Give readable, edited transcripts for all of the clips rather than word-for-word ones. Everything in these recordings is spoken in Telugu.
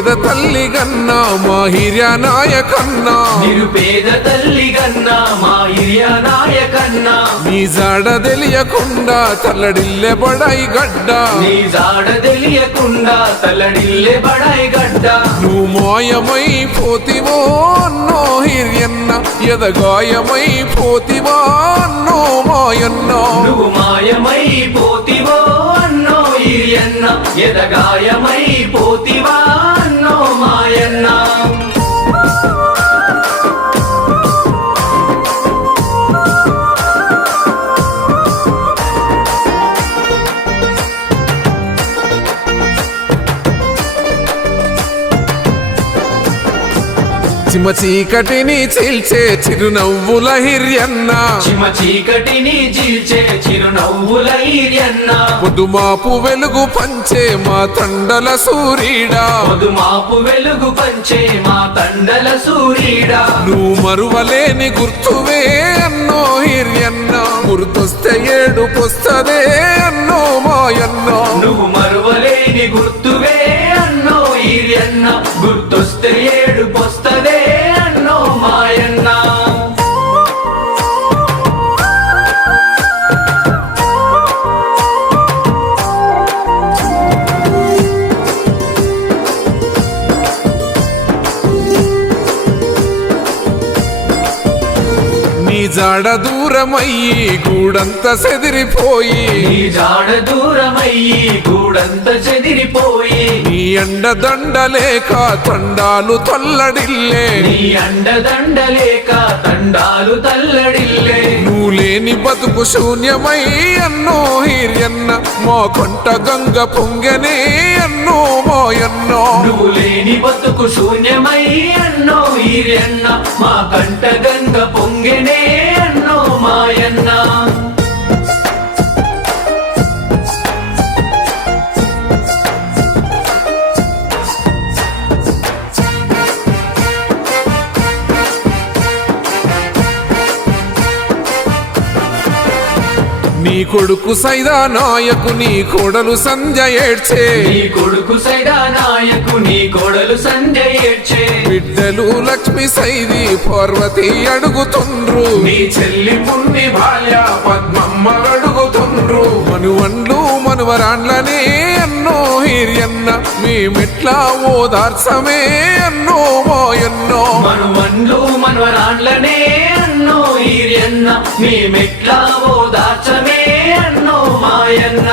నిరుపేద తల్లి గన్నా మా హిర్య నాయకన్నా నిరుపేద తల్లి గన్నా మా హిర్య నాయకన్నా నీ జాడ తెలియకుండా తల్లడిల్లె బడాయి గడ్డ నీ జాడ తెలియకుండా తల్లడిల్లె బడాయి గడ్డ నువ్వు మాయమై పోతివో అన్నో హిర్యన్న ఎదగాయమై పోతివా అన్నో మాయన్న నువ్వు మాయమై పోతివో అన్నో హిర్యన్న ఎదగాయమై పోతివా అన్నో మాయన్న చిమ చీకటిని చీల్చే చిరునవ్వుల హిర్యన్న చిమ చీకటిని చీల్చే చిరునవ్వుల హిర్యన్న పొదుమాపు వెలుగు పంచే మా తండల సూరీడా పొదుమాపు వెలుగు పంచే మా తండల సూరీడా నువ్వు మరువలేని గుర్తువే అన్నో హిర్యన్న గుర్తొస్తే ఏడుపొస్తదే అన్నో మాయన్న నువ్వు మరువలేని గుర్తువే అన్నో హిర్యన్న గుర్తొస్తే ఏడుపొస్తదే అన్నో మాయన్న నీ జాడ దూరమయ్యి గూడంత సెదిరిపోయి నీ జాడ దూరమయ్యి గూడంత చెదిరిపోయి నీ అండదండలేక తండాలు తల్లడిల్లే నీ అండదండలేక తండాలు తల్లడిల్లే నువ్వు లేని బతుకు శూన్యమై అన్నో హిర్యన్న మా కొంట గంగ పొంగనే అన్నో మాయన్నో నువ్వు లేని బతుకు శూన్యమై అన్నో హిర్యన్న మా కంట గంగ పొంగెనే అన్నో మాయన్న నీ కొడుకు సైదా నాయకు నీ కోడలు సంజయ్ ఏడ్చే నీ కొడుకు సైదా నాయకు నీ కోడలు సంజయ్ ఏడ్చే బిడ్డలు లక్ష్మి సైది పార్వతి అడుగుతుండ్రు నీ చెల్లి పుణ్ణి బాల్య పద్మమ్మ అడుగుతుండ్రు మనువండ్లు మనవరాండ్లనే అన్నో హిర్యన్న మేమెట్లా ఓదార్సమే అన్నో మాయన్నో మనువండ్లు మనవరాండ్లనే అన్నో హిర్యన్న మేమెట్లా ఓదార్చమే అన్నో మాయన్న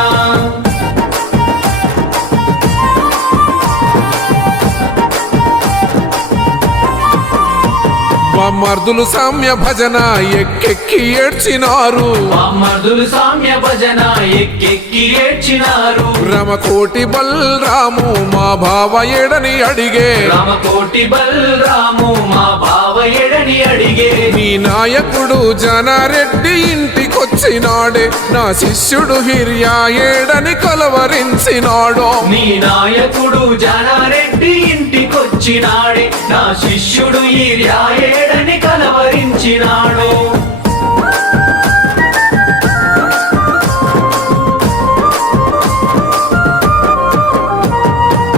మర్దులు సామ్య భజన ఎక్కెక్కి ఏడ్చినారు మర్దులు సామ్య భజన ఎక్కెక్కి ఏడ్చినారు రమకోటి బల్రాము మా బావ ఎడని అడిగే రామకోటి బల్రాము మా బావ ఎడని అడిగే నీ నాయకుడు జనారెడ్డి ఇంటికొచ్చినాడే నా శిష్యుడు హిర్యా ఏడని కలవరించినాడో నీ నాయకుడు జానారెడ్డి ఇంటికొచ్చినాడే నా శిష్యుడు హిర్యా ఏడని కలవరించినాడు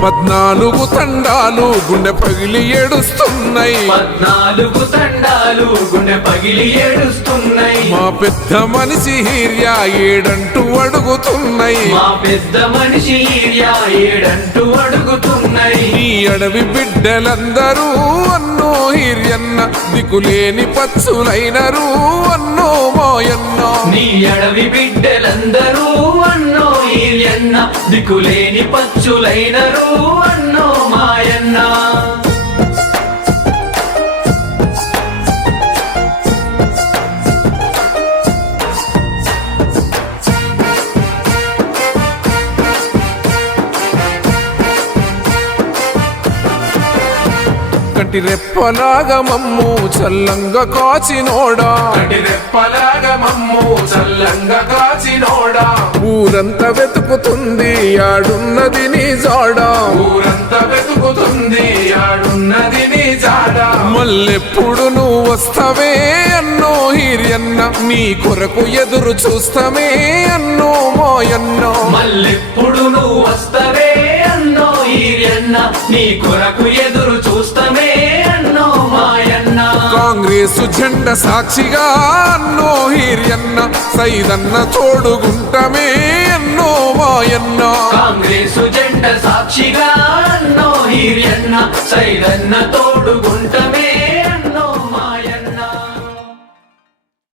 పద్నాలుగు తండాలు గుండె పగిలి ఏడుస్తున్నాయి 14 తండాలు గుండె పగిలి ఏడుస్తున్నాయి మా పెద్ద మనిషి హిర్యా ఏడంటూ అడుగుతున్నాయి మా పెద్ద మనిషి హిర్యా ఏడంటూ అడుగుతున్నాయి నీ అడవి బిడ్డలందరూ అన్నో హిర్యన్న దిక్కులేని పచ్చులైనరు అన్నో మాయన్న నీ అడవి బిడ్డలందరూ అన్నో హిర్యన్న దిక్కులేని పచ్చులైనరు అన్నో మాయన్న కంటి రెప్పలాగా మమ్ము చల్లంగా కాచినోడా కంటి రెప్పలాగా మమ్ము చల్లంగా కాచినోడా ఊరంతా వెతుకుతుంది ఆడున్నది నీ జాడా ఊరంతా వెతుకుతుంది ఆడున్నది నీ జాడ మళ్ళెప్పుడు నువ్వు వస్తావే అన్నో హిర్యన్న నీ కొరకు ఎదురు చూస్తామే అన్నో మాయన్న మళ్ళెప్పుడు నువ్వు వస్తవే అన్నో హిర్యన్న ఈరియన్న నీ కొరకు ఎదురు చూస్తమే అన్నో మాయన్న కాంగ్రెసు జెండ సాక్షిగా అన్నో హీరియన్న సైదన్న తోడుగుంటమే అన్నో మాయన్న కాంగ్రెసు జెండ సాక్షిగా అన్నో ఈరియన్న సైదన్న తోడుగుంటమే